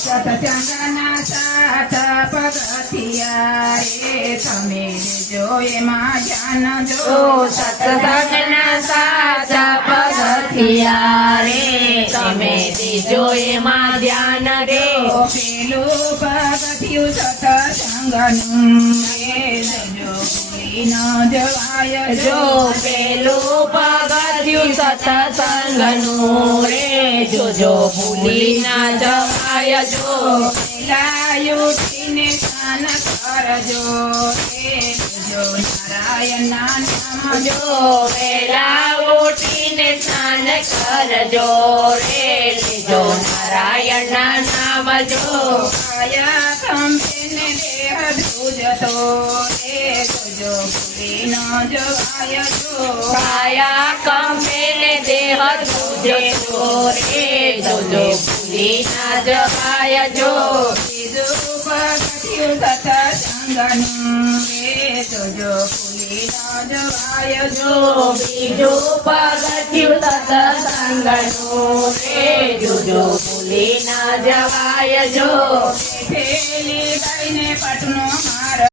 સત્સંગના સાથ પગથિયા રે તમે લેજો એમાં ધ્યાન જો સત્સંગના સાથ પગથિયા રે તમે દેજો એમાં ધ્યાન રે પેલું પગથિયું સત્સંગનું રે જો ભૂલી ન જવાય જો પેલું પગથિયું સત્સંગનું રે જોજો ભૂલી ના જવાય જો પેલા ઉઠીને સ્નાન કરજો રે જો નારાયણના નામ જો વેલા ઉઠીને સ્નાન કરજો રે લેજો નારાયણના નામ જો કાયા કંપીને દેહ ધ્રુજતો રે જો ભૂલી ન જવાય જો કાયા કંપે ને દેહ ધ્રુજતો રે જોજો ભૂલી ના જવાય જો બીજું પગથિયું સત્સંગનું રે જો ભૂલી ન જવાય જો બીજું પગથિયું સત્સંગનું રે જોજો ભૂલી ના જવાય જો પેલી ગાયને પટનો હાર